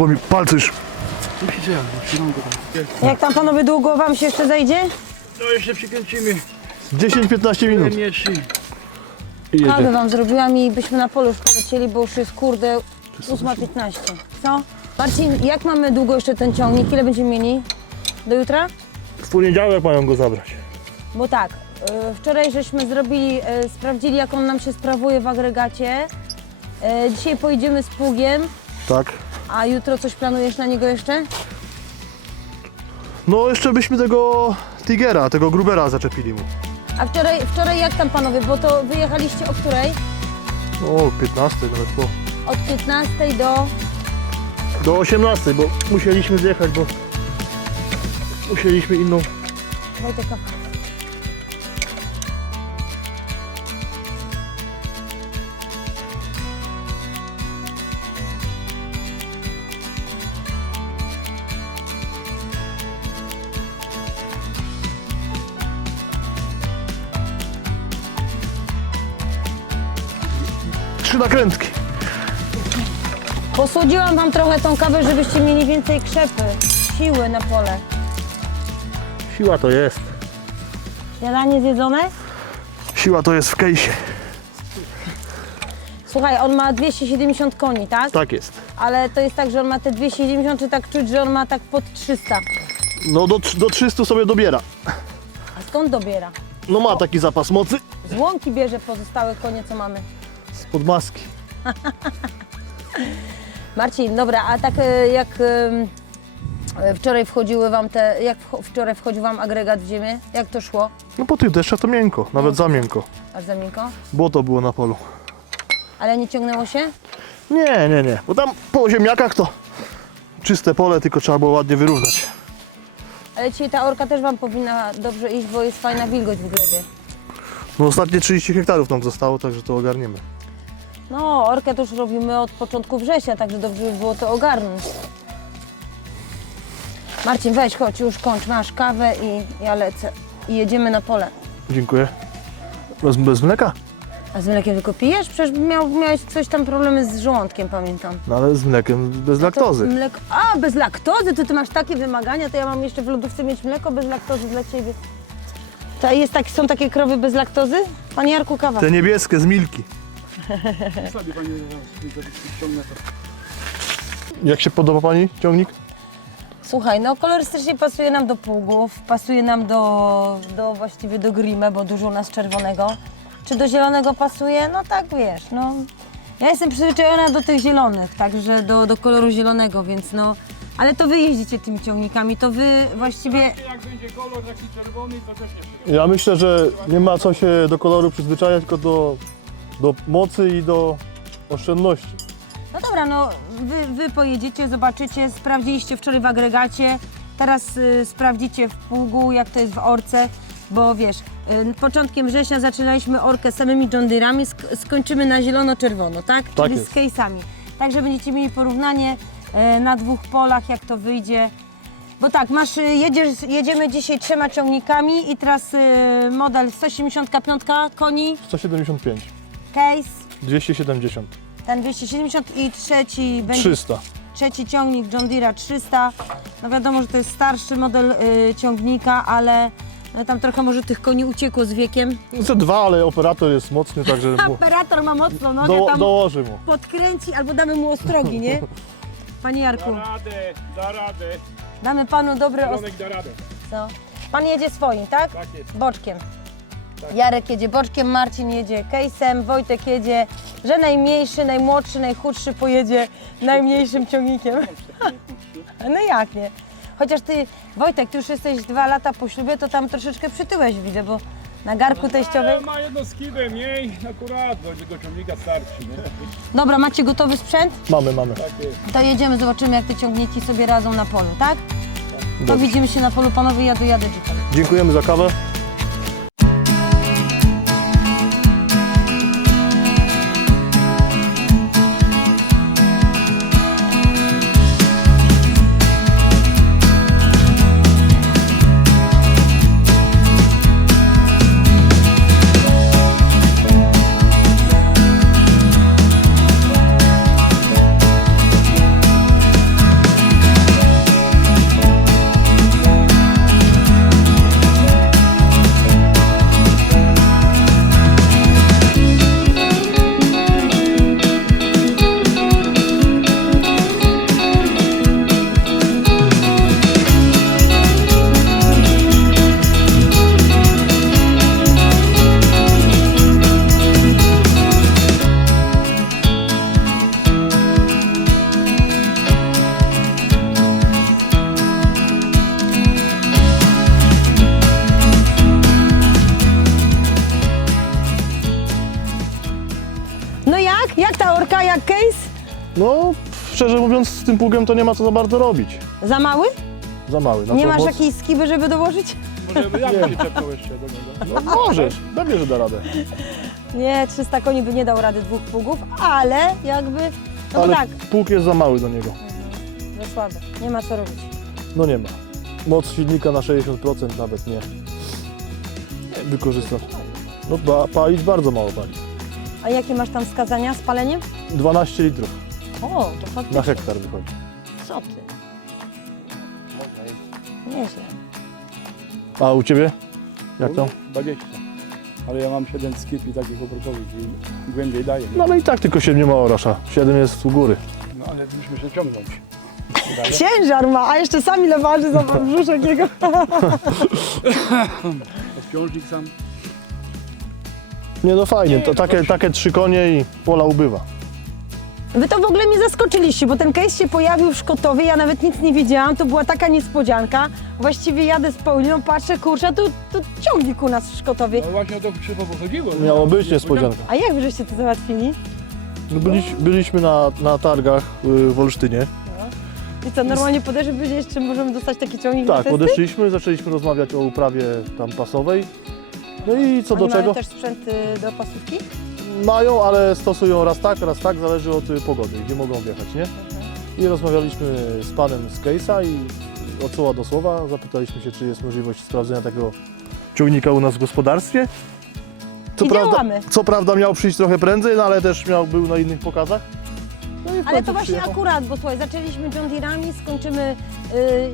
Bo mi. Jak tam panowie długo wam się jeszcze zejdzie? No jeszcze przykręcimy. 10-15 minut. Mieczy. I Kawę jedzie. wam zrobiłam i byśmy na polu już polecieli, bo już jest kurde 8.15. Co? Marcin, jak mamy długo jeszcze ten ciągnik? Ile będziemy mieli? Do jutra? W poniedziałek mają go zabrać. Bo tak, y, wczoraj żeśmy zrobili, y, sprawdzili jak on nam się sprawuje w agregacie. Y, Dzisiaj pojedziemy z pługiem, Tak. A jutro coś planujesz na niego jeszcze? No jeszcze byśmy tego Tigera, tego Grubera zaczepili mu. A wczoraj, wczoraj jak tam panowie, bo to wyjechaliście o której? O, 15 nawet po. Od 15 do... Do 18, bo musieliśmy zjechać, bo musieliśmy inną. Wojtek, kawka. Trzy nakrętki. Posłodziłam wam trochę tą kawę, żebyście mieli więcej krzepy, siły na pole. Siła to jest. Śniadanie zjedzone? Siła to jest w kejsie. Słuchaj, on ma 270 koni, tak? Tak jest. Ale to jest tak, że on ma te 270, czy tak czuć, że on ma tak pod 300. No do, do 300 sobie dobiera. A skąd dobiera? No ma taki zapas mocy. Z łąki bierze pozostałe konie, co mamy. Spod maski. Marcin, dobra, a tak e, jak e, wczoraj wchodziły wam te, jak wcho- wczoraj wchodził wam agregat w ziemię? Jak to szło? No po tym deszczu to miękko, nawet za miękko. Aż za miękko? Błoto było na polu. Ale nie ciągnęło się? Nie, nie, nie. Bo tam po ziemniakach to czyste pole, tylko trzeba było ładnie wyrównać. Ale dzisiaj ta orka też wam powinna dobrze iść, bo jest fajna wilgoć w glebie. No ostatnie 30 hektarów nam zostało, także to ogarniemy. No, orkę to już robimy od początku września, także dobrze by było to ogarnąć. Marcin, weź, chodź, już kończ, masz kawę i ja lecę. I jedziemy na pole. Dziękuję. Bez, bez mleka? A z mlekiem tylko pijesz? Przecież miał, miałeś coś tam problemy z żołądkiem, pamiętam. No ale z mlekiem, bez laktozy. To mleko... A, bez laktozy? To ty masz takie wymagania, to ja mam jeszcze w lodówce mieć mleko bez laktozy dla ciebie. To jest tak, są takie krowy bez laktozy? Panie Jarku, kawa. Te niebieskie z milki. Sobie ściągnę to. Jak się podoba Pani ciągnik? Słuchaj, no kolorystycznie pasuje nam do pługów, pasuje nam do, do właściwie do grime, bo dużo u nas czerwonego. Czy do zielonego pasuje? No tak, wiesz, no. Ja jestem przyzwyczajona do tych zielonych, także do, do koloru zielonego, więc no. Ale to wy jeździcie tymi ciągnikami, to wy właściwie... Jak będzie kolor taki czerwony, to też nie Ja myślę, że nie ma co się do koloru przyzwyczajać, tylko do, do mocy i do oszczędności. No dobra, no wy, wy pojedziecie, zobaczycie, sprawdziliście wczoraj w agregacie, teraz y, sprawdzicie w pługu, jak to jest w orce, bo wiesz, y, początkiem września zaczynaliśmy orkę samymi John Deere'ami, sk- skończymy na zielono-czerwono, tak? Tak Czyli jest. z case'ami. Także będziecie mieli porównanie y, na dwóch polach, jak to wyjdzie. Bo tak, masz, y, jedziesz, jedziemy dzisiaj trzema ciągnikami i teraz y, model 175 koni, 175, case, 270, ten 270 i trzeci będzie 300. Trzeci ciągnik John Deere 300. No wiadomo, że to jest starszy model y, ciągnika, ale no, tam trochę może tych koni uciekło z wiekiem. Ze dwa, ale operator jest mocny, także mu, Operator ma mocną nogę, do, tam dołoży mu. podkręci albo damy mu ostrogi, nie? Panie Jarku, Da radę, da radę. damy panu dobre ostrogi. Zielonek da radę. Co? Pan jedzie swoim, tak? Tak jest. Boczkiem. Jarek jedzie boczkiem, Marcin jedzie case'em, Wojtek jedzie, że najmniejszy, najmłodszy, najchudszy pojedzie najmniejszym ciągnikiem. No jak nie? Chociaż ty, Wojtek, ty już jesteś dwa lata po ślubie, to tam troszeczkę przytyłeś, widzę, bo na garku teściowej. Ale ma jedno skibę mniej, akurat do tego ciągnika starczy, nie? Dobra, macie gotowy sprzęt? Mamy, mamy. Tak jest. To jedziemy, zobaczymy jak te ciągniki sobie radzą na polu, tak? To Dobrze. widzimy się na polu, panowie, ja dojadę jeepem. Dziękujemy za kawę. Jak ta orka, jak case? No, szczerze mówiąc, z tym pługiem to nie ma co za bardzo robić. Za mały? Za mały. Na Nie masz moc. jakiejś skiby, żeby dołożyć? Może by ja bym się czepnął jeszcze do niego. No możesz, pewnie, że da radę. Nie, 300 koni by nie dał rady dwóch pługów, ale jakby, no Ale tak, pług jest za mały do niego. za słabe, nie ma co robić. No nie ma. Moc silnika na 60% nawet nie. Wykorzysta. No pa, palić bardzo mało pali. A jakie masz tam wskazania z paleniem? 12 litrów O, to faktycznie. na hektar wychodzi. Co ty? Nieźle. A u Ciebie? Jak tam? 20. Ale ja mam 7 skipi takich obrotowych i głębiej daję. No ale i tak tylko 7 ma orasza. 7 jest u góry. No ale musimy się ciągnąć. Ciężar ma, a jeszcze sami waży, zobacz brzuszek jego. Odpiążnik sam. Nie no fajnie, to takie, takie trzy konie i pola ubywa. Wy to w ogóle mnie zaskoczyliście, bo ten case się pojawił w Szkotowie, ja nawet nic nie wiedziałam, to była taka niespodzianka. Właściwie jadę z Pauliną, patrzę, kurczę, tu, tu ciągnik u nas w Szkotowie. No właśnie o to krzywo pochodziło. no. Miało być niespodzianka. A jak wy żeście to załatwili? No byliś, byliśmy na, na targach y, w Olsztynie. I co, normalnie powiedzieć, czy możemy dostać taki ciągnik na Tak, testy? podeszliśmy, zaczęliśmy rozmawiać o uprawie tam pasowej. No i co Oni do czego? mają też sprzęt y, do pasówki? Mają, ale stosują raz tak, raz tak, zależy od y, pogody, gdzie mogą wjechać, nie? I rozmawialiśmy z panem z Case'a i od słowa do słowa zapytaliśmy się, czy jest możliwość sprawdzenia tego ciągnika u nas w gospodarstwie. Co I prawda, działamy. co prawda miał przyjść trochę prędzej, no ale też miał, był na innych pokazach. No i w Ale końcu to właśnie przyjechał. akurat, bo słuchaj, zaczęliśmy John Deere'ami, skończymy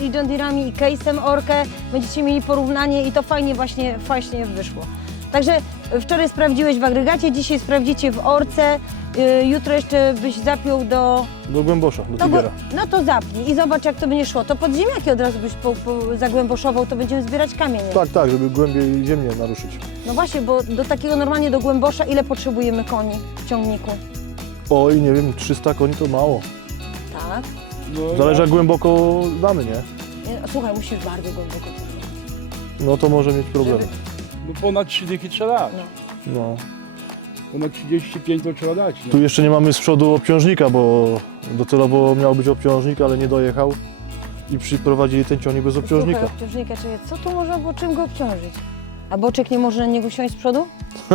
y, i John Deere'ami i Case'em Orkę, będziecie mieli porównanie i to fajnie właśnie, właśnie wyszło. Także wczoraj sprawdziłeś w agregacie, dzisiaj sprawdzicie w Orce, y, jutro jeszcze byś zapiął do... Do Głębosza, do No, Tigera. no to zapnij i zobacz jak to będzie szło. To podziemiaki od razu byś po, po, zagłęboszował, to będziemy zbierać kamienie. Tak, tak, żeby głębiej ziemię naruszyć. No właśnie, bo do takiego normalnie do głębosza ile potrzebujemy koni w ciągniku? Oj, nie wiem, 300 koni to mało. Tak. No, Zależy ja- jak głęboko damy, nie? Nie, Słuchaj, musisz bardzo głęboko zrobić. No to może mieć problemy. Żeby- No ponad 3 dychy trzeba dać. No. No. Ponad 35 to trzeba dać. Tu No. jeszcze nie mamy z przodu obciążnika, bo docelowo miał być obciążnik, ale nie dojechał i przyprowadzili ten ciągnik bez obciążnika. Słuchaj, obciążnika, czekaj, co tu można było czym go obciążyć? A boczek nie może na niego siąść z przodu?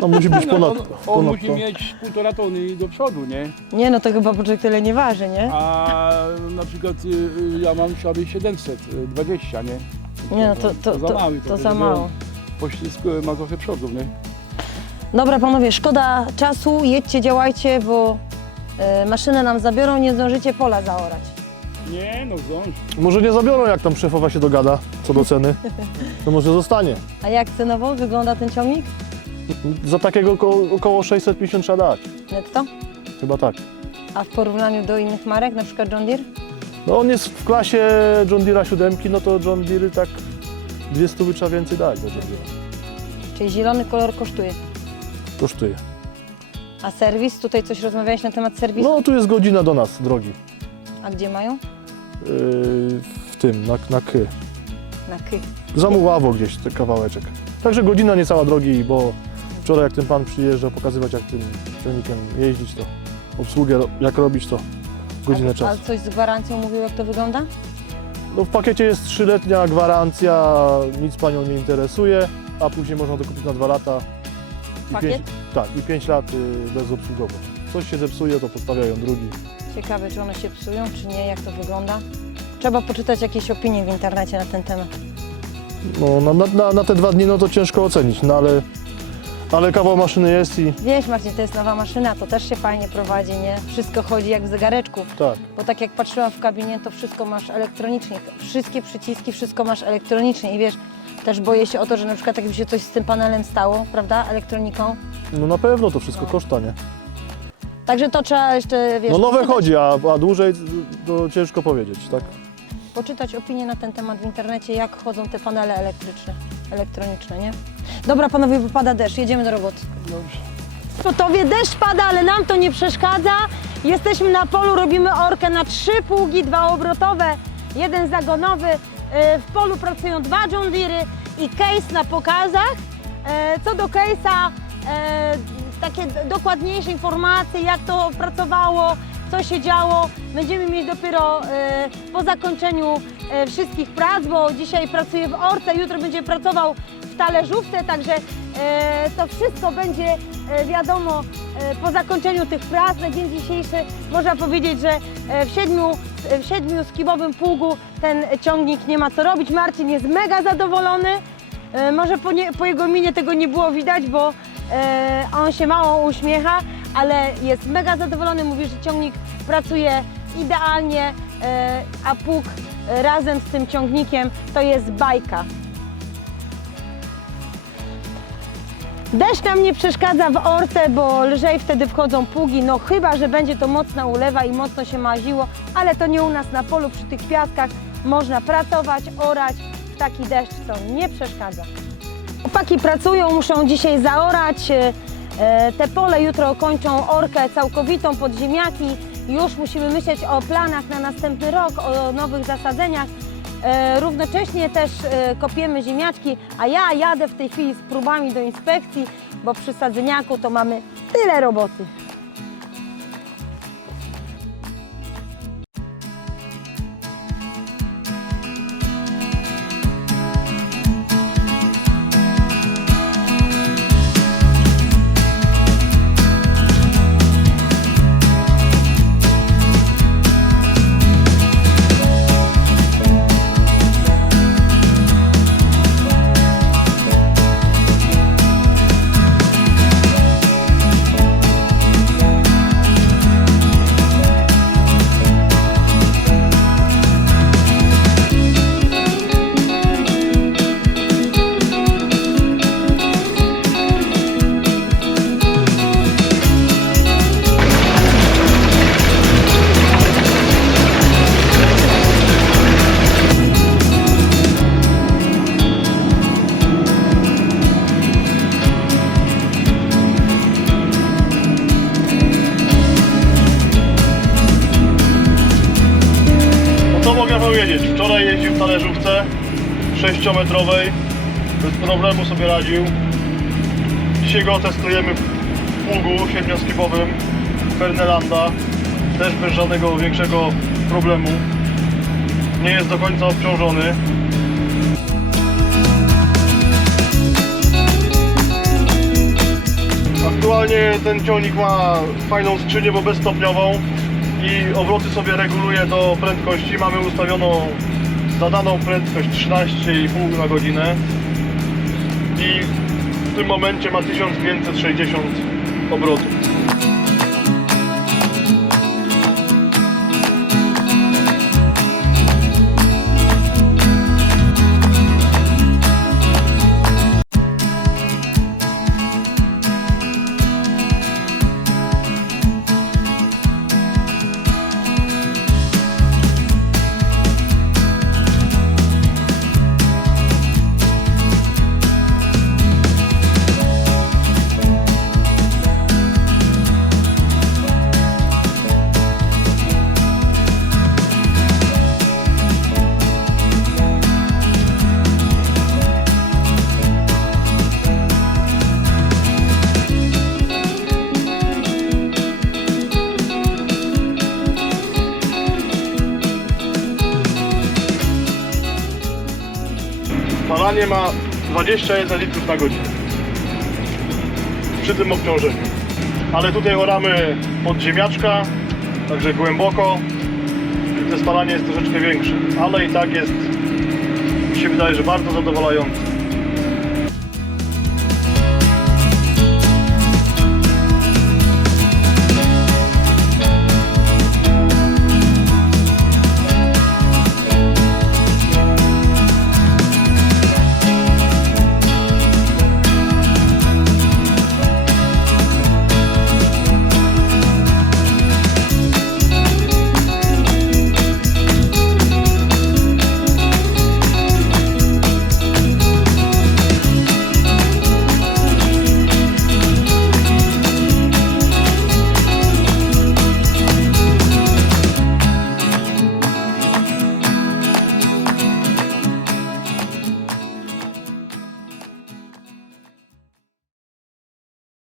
No musi być No, ponad, on, on ponad musi to. mieć półtora tony do przodu, nie? Nie, no to chyba boczek tyle nie waży, nie? A na przykład y, y, ja mam ślady 720, nie? Nie, no to, to, za to, mały, to to za mało. Poślizg y, ma trochę przodu, nie? Dobra panowie, szkoda czasu, jedźcie, działajcie, bo e, maszynę nam zabiorą, nie zdążycie pola zaorać. Nie, no zdąż. Może nie zabiorą, jak tam szefowa się dogada co do ceny. To może zostanie. A jak cenowo wygląda ten ciągnik? Za takiego około, około 650 trzeba dać. Netto? Chyba tak. A w porównaniu do innych marek, na przykład John Deere? No on jest w klasie John Deere'a 7, no to John Deere tak 200 by trzeba więcej dać do John Deere'a. Czyli zielony kolor kosztuje. Kosztuje. A serwis? Tutaj coś rozmawiałeś na temat serwisu? No tu jest godzina do nas, drogi. A gdzie mają? Yy, w tym, na, na K. Na ky. Zamuławo gdzieś ten kawałeczek. Także godzina niecała drogi, bo wczoraj jak ten pan przyjeżdżał pokazywać jak tym ciągnikiem jeździć, to obsługę jak robić, to godzinę a, czasu. A coś z gwarancją mówił, jak to wygląda? No w pakiecie jest trzyletnia gwarancja, nic panią nie interesuje, a później można to kupić na dwa lata. I Pakiet? Pięć, tak, i 5 lat y, bezobsługowo. Coś się zepsuje, to postawiają drugi. Ciekawe, czy one się psują, czy nie, jak to wygląda. Trzeba poczytać jakieś opinie w internecie na ten temat. No, na, na, na te dwa dni no to ciężko ocenić, no ale, ale kawał maszyny jest i Wiesz Marcin, to jest nowa maszyna, to też się fajnie prowadzi, nie? Wszystko chodzi jak w zegareczku. tak. Bo tak jak patrzyłam w kabinie, to wszystko masz elektronicznie. Wszystkie przyciski, wszystko masz elektronicznie. I wiesz, też boję się o to, że na przykład jakby się coś z tym panelem stało, prawda, elektroniką. No na pewno to wszystko koszta, nie? Także to trzeba jeszcze, wiesz, No nowe poczytać, chodzi, a, a dłużej to ciężko powiedzieć, tak? poczytać opinie na ten temat w internecie, jak chodzą te panele elektryczne, elektroniczne, nie? Dobra panowie, bo pada deszcz, jedziemy do roboty. Dobrze. Gotowie, deszcz pada, ale nam to nie przeszkadza. Jesteśmy na polu, robimy orkę na trzy pługi, dwa obrotowe, jeden zagonowy. E, W polu pracują dwa John Deere i case na pokazach. E, Co do case'a, e, tak takie dokładniejsze informacje, jak to pracowało, co się działo. Będziemy mieć dopiero po zakończeniu wszystkich prac, bo dzisiaj pracuje w Orce, jutro będzie pracował talerzówce, także e, to wszystko będzie e, wiadomo e, po zakończeniu tych prac. Na dzień dzisiejszy można powiedzieć, że w siedmiu, w siedmiu skibowym pługu ten ciągnik nie ma co robić. Marcin jest mega zadowolony. Może po, nie, po jego minie tego nie było widać, bo on się mało uśmiecha, ale jest mega zadowolony. Mówi, że ciągnik pracuje idealnie, a pług razem z tym ciągnikiem to jest bajka. Deszcz nam nie przeszkadza w orce, bo lżej wtedy wchodzą pługi, no chyba, że będzie to mocna ulewa i mocno się maziło, ale to nie u nas na polu, przy tych piaskach można pracować, orać, w taki deszcz to nie przeszkadza. Chłopaki pracują, muszą dzisiaj zaorać e, e, te pole, jutro kończą orkę całkowitą pod ziemniaki. Już musimy myśleć o planach na następny rok, o nowych zasadzeniach. E, Równocześnie też e, kopiemy ziemniaczki, a ja jadę w tej chwili z próbami do inspekcji, bo przy sadzeniaku to mamy tyle roboty. 6-metrowej, bez problemu sobie radził. Dzisiaj go testujemy w pługu siedmioskibowym Fernelanda, też bez żadnego większego problemu. Nie jest do końca obciążony. Aktualnie ten ciągnik ma fajną skrzynię, bo bezstopniową i obroty sobie reguluje do prędkości. Mamy ustawioną zadaną prędkość 13,5 na godzinę i w tym momencie ma 1560 obrotów. Ma 21 litrów na godzinę. Przy tym obciążeniu. Ale tutaj oramy pod ziemniaczka, także głęboko. To spalanie jest troszeczkę większe. Ale i tak jest, mi się wydaje, że bardzo zadowalające.